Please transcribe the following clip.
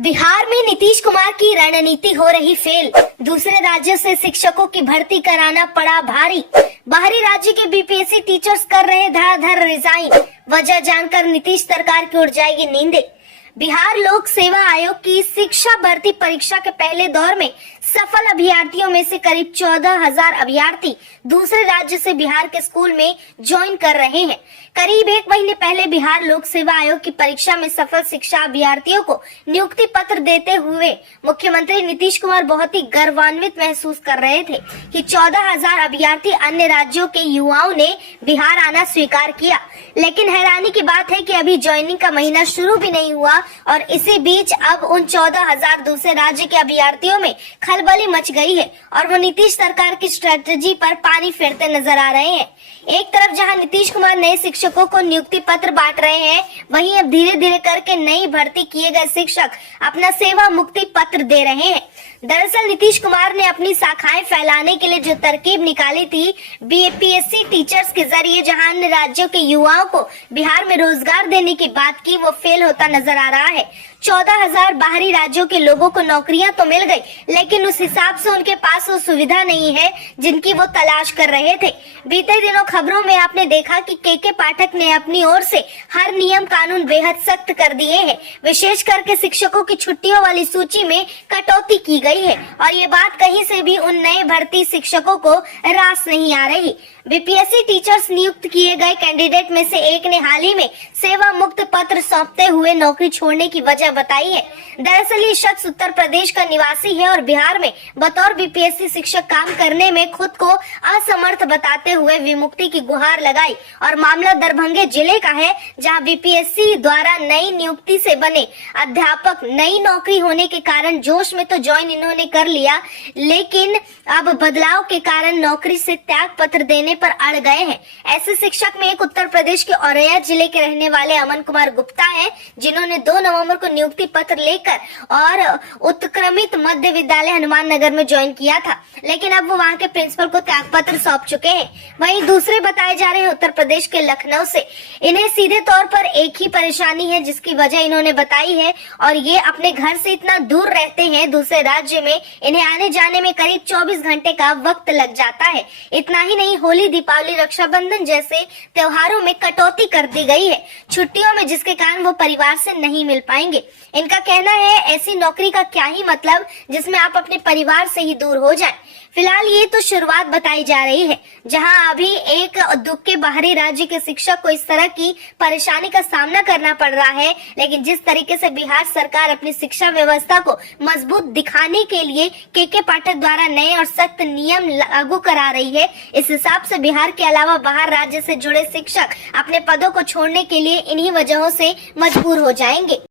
बिहार में नीतीश कुमार की रणनीति हो रही फेल। दूसरे राज्यों से शिक्षकों की भर्ती कराना पड़ा भारी। बाहरी राज्य के बीपीएससी टीचर्स कर रहे धड़ाधड़ रिजाइन। वजह जानकर नीतीश सरकार की उड़ जाएगी नींदें। बिहार लोक सेवा आयोग की शिक्षा भर्ती परीक्षा के पहले दौर में सफल अभ्यर्थियों में से करीब 14,000 अभ्यर्थी दूसरे राज्य से बिहार के स्कूल में ज्वाइन कर रहे हैं। करीब एक महीने पहले बिहार लोक सेवा आयोग की परीक्षा में सफल शिक्षा अभ्यर्थियों को नियुक्ति पत्र देते हुए मुख्यमंत्री नीतीश कुमार बहुत ही गर्वान्वित महसूस कर रहे थे कि 14,000 अभ्यर्थी अन्य राज्यों के युवाओं ने बिहार आना स्वीकार किया। लेकिन हैरानी की बात है कि अभी ज्वाइनिंग का महीना शुरू भी नहीं हुआ और इसी बीच अब उन 14,000 दूसरे राज्य के अभ्यर्थियों में खलबली मच गई है और वो नीतीश सरकार की स्ट्रेटजी पर पानी फेरते नजर आ रहे हैं। एक तरफ जहां नीतीश कुमार नए शिक्षकों को नियुक्ति पत्र बांट रहे हैं, वहीं अब धीरे धीरे करके नई भर्ती किए गए शिक्षक अपना सेवा मुक्ति पत्र दे रहे हैं। दरअसल नीतीश कुमार ने अपनी शाखाएं फैलाने के लिए जो तरकीब निकाली थी बीपीएससी टीचर्स के जरिए, जहां अन्य राज्यों के युवाओं को बिहार में रोजगार देने की बात की, वो फेल होता नजर आ रहा है। 14,000 बाहरी राज्यों के लोगों को नौकरियां तो मिल गई, लेकिन उस हिसाब से उनके पास वो सुविधा नहीं है जिनकी वो तलाश कर रहे थे। बीते दिनों खबरों में आपने देखा कि के पाठक ने अपनी ओर से हर नियम कानून बेहद सख्त कर दिए हैं। विशेष करके शिक्षकों की छुट्टियों वाली सूची में कटौती की गई है और ये बात कहीं से भी उन नए भर्ती शिक्षकों को रास नहीं आ रही। बीपीएससी टीचर्स नियुक्त किए गए कैंडिडेट में से एक ने हाल ही में सेवा मुक्त पत्र सौंपते हुए नौकरी छोड़ने की वजह बताई है। दरअसल ये शख्स उत्तर प्रदेश का निवासी है और बिहार में बतौर बीपीएससी शिक्षक काम करने में खुद को असमर्थ बताते हुए विमुक्ति की गुहार लगाई। और मामला दरभंगा जिले का है, जहां बीपीएससी द्वारा नई नियुक्ति से बने अध्यापक नई नौकरी होने के कारण जोश में तो ज्वाइन इन्होंने कर लिया, लेकिन अब बदलाव के कारण नौकरी से त्याग पत्र देने पर अड़ गए हैं। ऐसे शिक्षक में एक उत्तर प्रदेश के औरैया जिले के रहने वाले अमन कुमार गुप्ता हैं, जिन्होंने 2 नवंबर को नियुक्ति पत्र लेकर और उत्क्रमित मध्य विद्यालय हनुमान नगर में ज्वाइन किया था, लेकिन अब वो वहां के प्रिंसिपल को त्याग पत्र सौंप चुके हैं। वहीं दूसरे बताए जा रहे हैं उत्तर प्रदेश के लखनऊ से। इन्हें सीधे तौर पर एक ही परेशानी है जिसकी वजह इन्होंने बताई है, और ये अपने घर से इतना दूर रहते हैं दूसरे राज्य में, इन्हें आने जाने में करीब 24 घंटे का वक्त लग जाता है। इतना ही नहीं, होली, दीपावली, रक्षाबंधन जैसे त्योहारों में कटौती कर दी गई है छुट्टियों में, जिसके कारण वो परिवार से नहीं मिल पाएंगे। इनका कहना है ऐसी नौकरी का क्या ही मतलब जिसमें आप अपने परिवार से ही दूर हो जाएं। फिलहाल ये तो शुरुआत बताई जा रही है, जहां अभी एक दुख के बाहरी राज्य के शिक्षक को इस तरह की परेशानी का सामना करना पड़ रहा है। लेकिन जिस तरीके से बिहार सरकार अपनी शिक्षा व्यवस्था को मजबूत दिखाने के लिए के पाठक द्वारा नए और सख्त नियम लागू करा रही है, इस हिसाब से बिहार के अलावा बाहर राज्य से जुड़े शिक्षक अपने पदों को छोड़ने के लिए इन्हीं वजहों से मजबूर हो जाएंगे।